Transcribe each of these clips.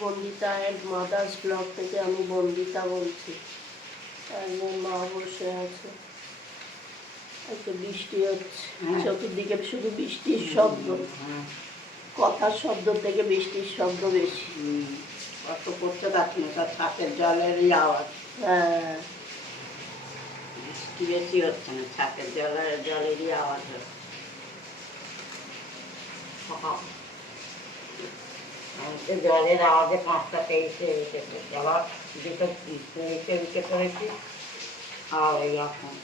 Bandita and mother's blog থেকে আমি বন্দিতা বলছি। আমার মা বসে আছে। একটু বৃষ্টি হচ্ছে। হ্যাঁ। চতুর্দিকে শুধু বৃষ্টির শব্দ। কথার শব্দ থেকে বৃষ্টির শব্দ বেশি। অত করতে পারছি না তার ছাতের জলেরই আওয়াজ। হ্যাঁ। বৃষ্টি বেশি হচ্ছে না ছাতের জলের জলেরই আওয়াজ হচ্ছে। জলের আওয়াজে পাঁচটা তেইশে এসেছে আবার দুটো তেইশে উঠে পড়েছি আর এই এখন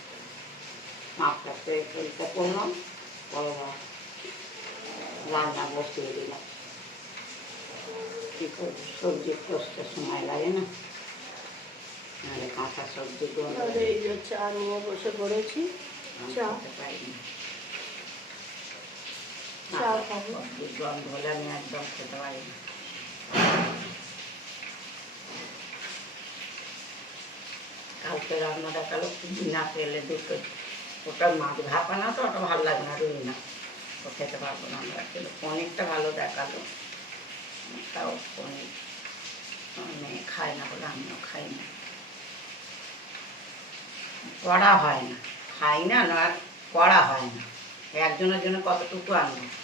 পাঁচটা তেইশে উঠে আবার রান্না বসিয়ে দিলাম কী করব সবজি কষতে সময় লাগে না কাঁচা সবজি চা নিয়ে বসে পড়েছি চা। কালকে না পেলে দুটো ওটা মাছ ভাপা না তো ওটা ভালো লাগে না রুই না ও খেতে পারব না আমরা কিন্তু ভালো দেখাল তাও পনির মেয়ে খায় না বলে আমিও খাই না করা হয় না, খাই না না করা হয় না। একজনের জন্য কতটুকু আনব?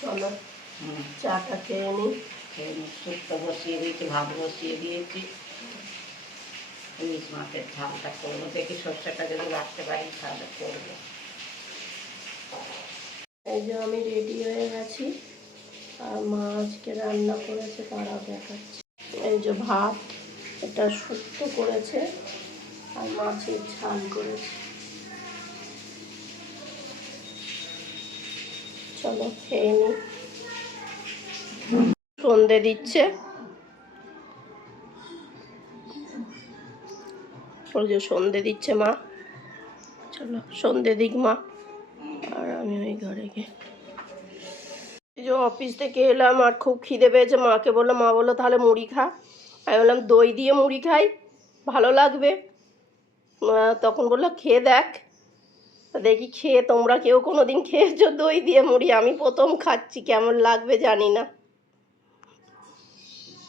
চলো চাটা খেয়ে নিই খেয়ে নিই। শুক্তো বসিয়ে দিয়েছি ভাত বসিয়ে দিয়েছি। ইলিশ মাছের ঝালটা করব দেখি সর্ষেটা যদি রাখতে পারি তাহলে করব। এই যে আমি রেডি হয়ে গেছি আর মা আজকে রান্না করেছে তারাও দেখাচ্ছে। এই যে ভাত এটা শুক্তো করেছে আর মাছের ঝাল করেছে। চলো খেয়ে নি। সন্ধে দিচ্ছে। সন্ধে দিচ্ছে মা। চলো, সন্ধে দিক মা। আর আমি ওই ঘরে গিয়ে যে অফিস থেকে এলাম আর খুব খিদে পেয়েছে মাকে বললাম, মা বলল, তাহলে মুড়ি খা। আমি বললাম, দই দিয়ে মুড়ি খাই, ভালো লাগবে? তখন বলল, খেয়ে দেখ। দেখি খেয়ে তোমরা কেউ কোনো দিন খেয়েছো দই দিয়ে মুড়ি, আমি প্রথম খাচ্ছি, কেমন লাগবে জানি না।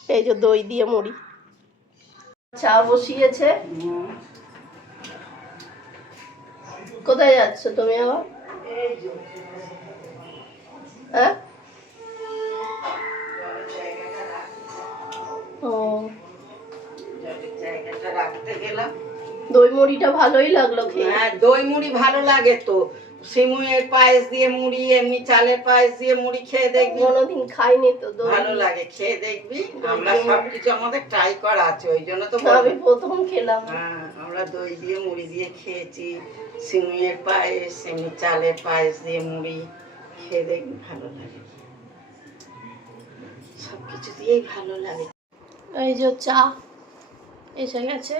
এই যে দই দিয়ে মুড়ি। চা বসিয়েছে। কোথায় যাচ্ছ তুমি আবার? হ্যাঁ? ও। জায়গাটা রাখতে গেলাম। দই মুড়িটা ভালোই লাগল খেয়ে। হ্যাঁ দই মুড়ি ভালো লাগে তো। সিমুয়ের পায়েস দিয়ে মুড়ি এমনি চালের পায়েস দিয়ে মুড়ি খেয়ে দেখবি। কোনোদিন খাইনি তো দই। ভালো লাগে খেয়ে দেখবি। আমরা সবকিছু আমাদের ট্রাই করা আছে ওই জন্য তো আমি প্রথম খেলাম। হ্যাঁ আমরা দই দিয়ে মুড়ি দিয়ে খেয়েছি। সিমুয়ের পায়েস এমনি চালের পায়েস দিয়ে মুড়ি খেয়ে দেখবি ভালো লাগে। সবকিছু দিয়েই ভালো লাগে। এই যে চা এসে গেছে।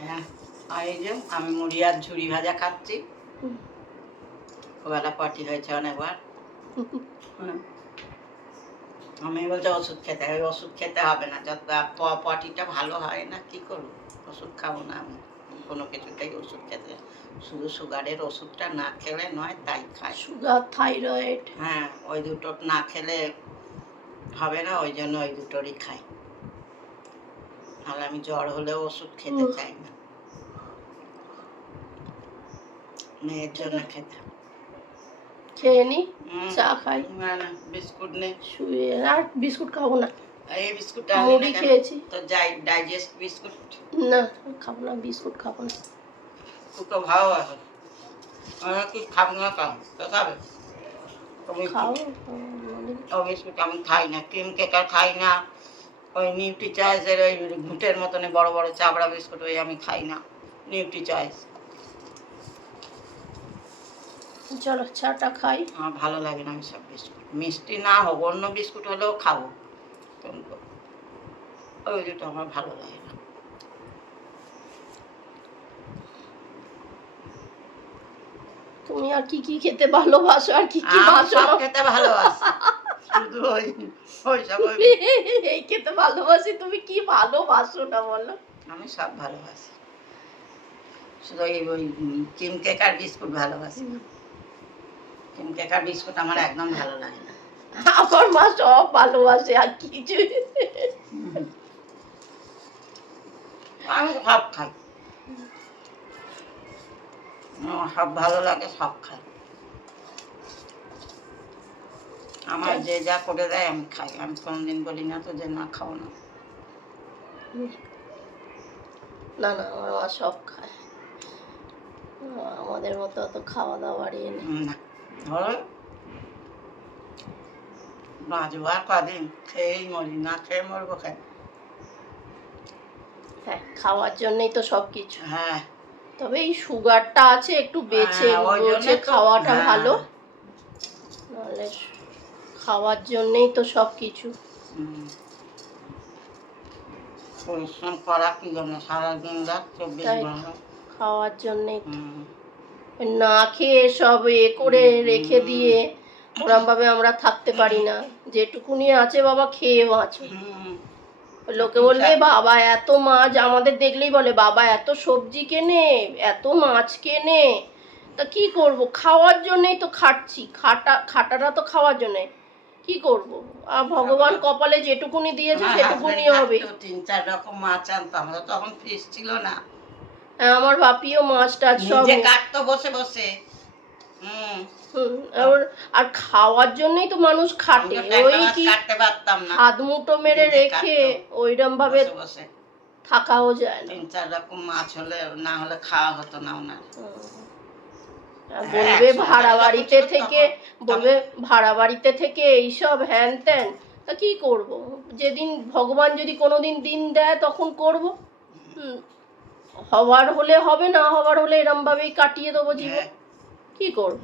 হ্যাঁ আর এই যে আমি মুড়ি আর ঝুড়ি ভাজা খাচ্ছি। ওবেলা পটি হয়েছে অনেকবার। হুম। আমি বলছে ওষুধ খেতে হবে ওষুধ খেতে হবে না। যত পটিটা ভালো হয় না কি করব? ওষুধ খাব না আমি। কোনো কিছুতেই ওষুধ খেতে শুধু সুগারের ওষুধটা না খেলে নয় তাই খাই। Sugar thyroid. হ্যাঁ ওই দুটো না খেলে হবে না ওই জন্য ওই দুটোরই খাই। আমি জ্বর হলেও ওষুধ খেতে চাই না। মেয়ের জন্য খেতে। খেয়ে নি? চা খাই। না না বিস্কুট নেই শুয়ে আর বিস্কুট খাব না। এই মুড়ি খেয়েছি। তো যাই ডাইজেস্ট বিস্কুট? না খাব না বিস্কুট খাব না। দুটো ভালো আছে আমি কি খাব না কেন? তো খাবে। খাও আমি খাই না ক্রিম কেক আর খাই না। ওই নিউট্রি চয়েসের ওই ঘুঁটের মতন বড় বড় চাবড়া বিস্কুট ওই আমি খাই না নিউট্রি চয়েস। চলো চাটা খাই। আমার ভালো লাগে না আমি সব বিস্কুট মিষ্টি না হোক অন্য বিস্কুট হলেও খাব। কিন্তু তৈরিটা আমার ভালো লাগে না। তুমি আর কি কি খেতে ভালোবাসো আর কি কি আমি বাসো? খেতে ভালোবাসি। শুধু ওই খেতে ভালোবাসি তুমি কি ভালোবাসো না বলো? আমি সব ভালোবাসি। শুধু ওই ওই কিম কেক আর বিস্কুট ভালোবাসি। না কিম কেক আর বিস্কুট আমার একদম ভালো লাগে না। আমার মা সব ভালোবাসে আর কিছু। আমি সব খাই। সব ভালো লাগে সব খাই। আমার যে যা করে দেয় আমি খাই। আমি কোনোদিন বলি না তো যে না খাও না। না না আমার মা সব খায়। আমাদের মতো অত খাওয়া ইয়ে নেই। না। ধরো বাঁচবো আর কদিন খেয়েই মরি না খেয়ে মরবো কেন? হ্যাঁ খাওয়ার জন্যই তো সব কিছু। হ্যাঁ। তবে এই সুগারটা আছে একটু বেছে হ্যাঁ, খাওয়াটা হ্যাঁ। ভালো। নাহলে খাওয়ার জন্যই তো সব কিছু পরিশ্রম করা কি জন্য? সারাদিন রাত চব্বিশ ঘণ্টা। খাওয়ার জন্যই না খেয়ে সব এ করে রেখে দিয়ে ওরম ভাবে আমরা থাকতে পারি না। যেটুকুনি আছে বাবা খেয়ে বাঁচো। লোকে বলবে বাবা এত মাছ আমাদের দেখলেই বলে বাবা এত সবজি কেনে এত মাছ কেনে তা কি করব? খাওয়ার জন্যই তো খাটছি। খাটা খাটাটা তো খাওয়ার জন্যে। কি করব? আর ভগবান কপালে যেটুকুনি দিয়েছে সেটুকুনি হবে। তিন চার রকম মাছ আনতো আমাদের তখন ফ্রিজ ছিল না। হ্যাঁ, আমার বাপিও মাছ টাছ সব নিজে কাটতো বসে বসে। আর- খাওয়ার জন্যই তো মানুষ খাটে ওই কি কাটতে পারতাম না। হাত মুঠো মেরে রেখে ওইরকম ভাবে থাকাও যায় না। তিন চার রকম মাছ হলে না হলে খাওয়া হতো না ওনার। বলবে ভাড়া বাড়িতে থেকে বলবে ভাড়া বাড়িতে থেকে এইসব হ্যান ত্যান। তা কি করব? যেদিন ভগবান যদি কোনোদিন দিন দিন দেয় তখন করব। হুম, হওয়ার হলে হবে না হওয়ার হলে এরম ভাবেই কাটিয়ে দেবো জীবন। হ্যাঁ, কি করব?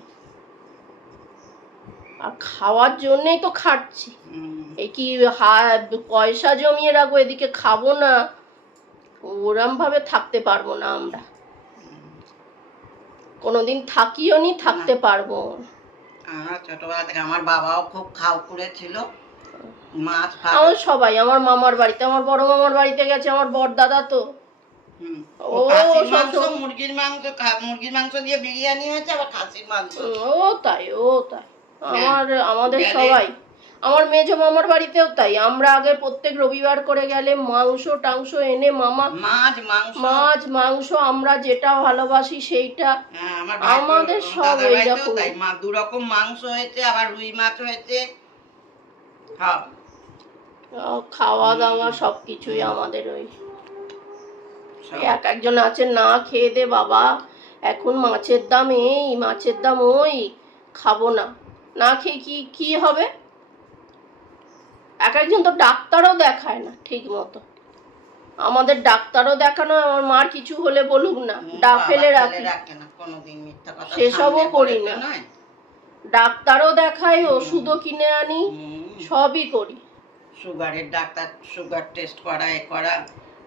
আর খাওয়ার জন্যই তো খাটছি। এই কি পয়সা জমিয়ে রাখব এদিকে খাব না। ওরম ভাবে থাকতে পারব না আমরা। কোনোদিন থাকিও নি থাকতে পারব। আমার ছোটবেলা থেকে আমার বাবাও খুব খাও করেছিল। মাছ আমার সবাই আমার মামার বাড়িতে আমার বড় মামার বাড়িতে গেছে আমার বড় দাদা তো। ও, মুরগির মাংস মুরগির মাংস দিয়ে বিরিয়ানি হয়েছে আবার খাসির মাংস। ও তাই ও তাই। হ্যাঁ। আমার আমাদের সবাই। আমার মেজো মামার বাড়িতেও তাই। আমরা আগে প্রত্যেক রবিবার করে গেলে মাংস টাংস এনে মামা মাছ মাংস। মাছ মাংস আমরা যেটা ভালোবাসি সেইটা হ্যাঁ, আমাদের সব এইরকম। দু রকম মাংস হয়েছে আবার রুই মাছ হয়েছে। হ্যাঁ খাওয়া দাওয়া সব কিছুই আমাদের ওই। এক একজন আছে না খেয়ে দে বাবা। এখন মাছের দাম এই মাছের দাম ওই। খাব না। না খেয়ে কি কি হবে? এক একজন তো ডাক্তারও দেখায় না ঠিক মতো। আমাদের ডাক্তারও দেখানো আমার মার কিছু হলে বলুক না। ডাক ফেলে রাখি। সেসবও করি না। ডাক্তারও দেখাই ওষুধও কিনে আনি সবই করি। সুগারের ডাক্তার সুগার টেস্ট করা এ করা।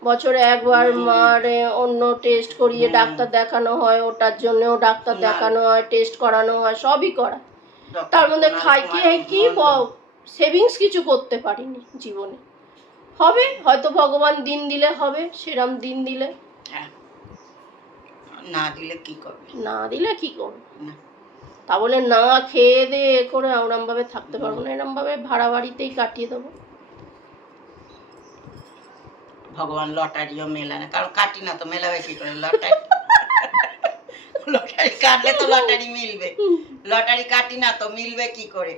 বছরে একবার। মার অন্য টেস্ট করিয়ে ডাক্তার দেখানো হয় ওটার জন্যও ডাক্তার দেখানো হয় টেস্ট করানো হয় সবই করা। তার মধ্যে খাই কি কি। সেভিংস কিছু করতে পারিনি জীবনে। হবে হয়তো ভগবান দিন দিলে হবে সেরাম দিন দিলে। হ্যাঁ। না দিলে কি করবে? না দিলে কি করব। তা বলে না খেয়ে দে করে ওরম ভাবে থাকতে পারব না এরম ভাবে ভাড়া বাড়িতেই কাটিয়ে দেবো। ভগবান লটারিও মেলে না কারণ কাটি না তো মেলাবে কি করে লটারি। লটারি কাটলে তো লটারি মিলবে। লটারি কাটি না তো মিলবে কি করে?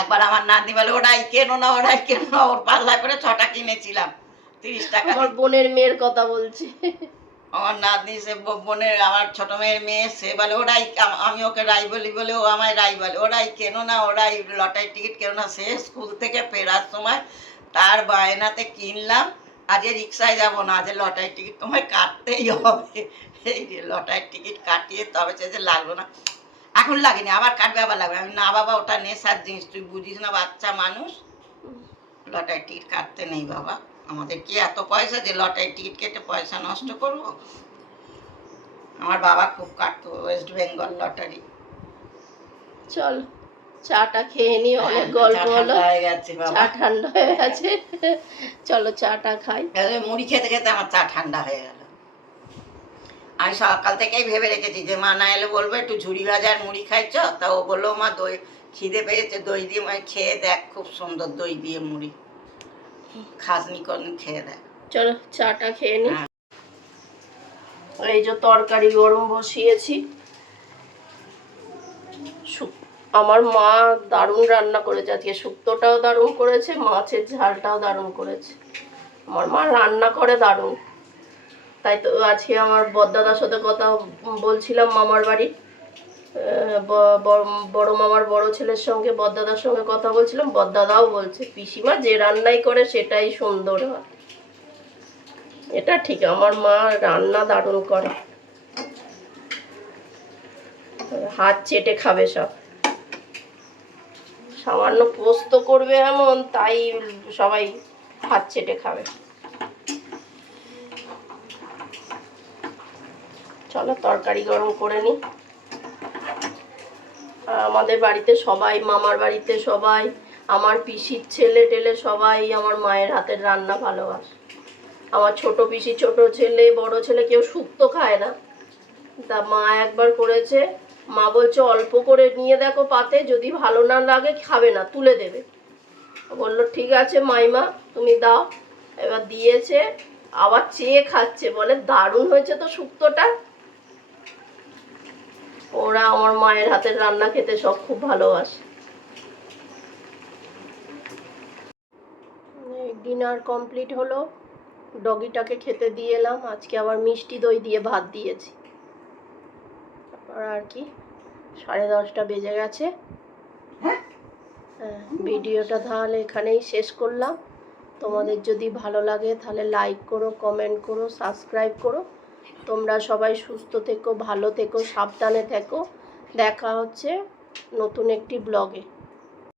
একবার আমার নাতি বলে ওরাই কেনো না ওরাই কেনো না ওর পাল্লা করে ছটা কিনেছিলাম তিরিশ টাকা আমার বোনের মেয়ের কথা বলছে। আমার নাতনি সে বোনের আমার ছোট মেয়ের মেয়ে সে বলে ওরাই আমি ওকে রাই বলি বলে ও আমায় রাই বলে ওরাই কেন না ওরাই লটারি টিকিট কেন না। সে স্কুল থেকে ফেরার সময় তার বায়নাতে কিনলাম আজ রিক্সায় যাব না আজ লটারি টিকিট তোমায় কাটতেই হবে। এই যে লটারি টিকিট কাটিয়ে তবে সে যে লাগল না এখন লাগেনি আবার কাটবে আবার লাগবে। আমি না বাবা ওটা নেশার জিনিস। তুই বুঝিস না বাচ্চা মানুষ। লটারি টিকিট কাটতে নেই বাবা। আমাদের কি এত পয়সা যে লটারি টিকিট কেটে পয়সা নষ্ট করব? আমার বাবা খুব কাটতো ওয়েস্ট বেঙ্গল লটারি। চল চাটা খেয়ে নি অনেক গল্প হলো। হয়ে গেছে চা ঠান্ডা হয়ে গেছে। চলো চাটা খাই। মুড়ি খেতে খেতে আমার চা ঠান্ডা হয়ে গেল। আমি সকাল থেকেই ভেবে রেখেছি যে মা না এলে বলব একটু ঝুড়ি ভাজার মুড়ি খাইছ? তা ও বলল মা দই খিদে পেয়েছে দই দিয়ে মানে খেয়ে দেখ খুব সুন্দর দই দিয়ে মুড়ি। খাসনি করে খেয়ে দেখ। চলো চাটা খেয়ে নি। হ্যাঁ। এই যে তরকারি গরম বসিয়েছি। আমার মা দারুণ রান্না করেছে আজকে। শুক্তোটাও দারুণ করেছে মাছের ঝালটাও দারুণ করেছে। আমার মা রান্না করে দারুণ। তাই তো আজকে আমার বদ্দাদার সাথে কথা বলছিলাম মামার বাড়ি। বড় মামার বড় ছেলের সঙ্গে, বদ্দাদার সঙ্গে কথা বলছিলাম, বদ্দাদাও বলছে, পিসিমা যে রান্নাই করে সেটাই সুন্দর হয়। এটা ঠিক, আমার মা রান্না দারুণ করে। হাত চেটে খাবে সব। সামান্য পোস্ত করবে এমন, তাই সবাই হাত চেটে খাবে। চলো তরকারি গরম করে নি। আমাদের বাড়িতে সবাই, মামার বাড়িতে সবাই, আমার পিসির ছেলে টেলে সবাই আমার মায়ের হাতের রান্না ভালোবাসে। আমার ছোট পিসি, ছোট ছেলে, বড় ছেলে কেউ শুক্তো খায় না। তা মা একবার করেছে, মা বলছে, অল্প করে নিয়ে দেখো পাতে, যদি ভালো না লাগে খাবে না, তুলে দেবে। বলল, ঠিক আছে মাইমা, তুমি দাও। এবার দিয়েছে, আবার চেয়ে খাচ্ছে, বলে, দারুণ হয়েছে তো শুক্তোটা ওরা আমার মায়ের হাতের রান্না খেতে সব খুব ভালোবাসে। ডিনার কমপ্লিট হলো, ডগিটাকে খেতে দিয়ে এলাম, আজকে আবার মিষ্টি দই দিয়ে ভাত দিয়েছি। আর আর কি, সাড়ে দশটা বেজে গেছে। হ্যাঁ ভিডিওটা তাহলে এখানেই শেষ করলাম। তোমাদের যদি ভালো লাগে তাহলে লাইক করো কমেন্ট করো সাবস্ক্রাইব করো। তোমরা সবাই সুস্থ থেকো ভালো থেকো সাবধানে থেকো। দেখা হচ্ছে নতুন একটি ব্লগে।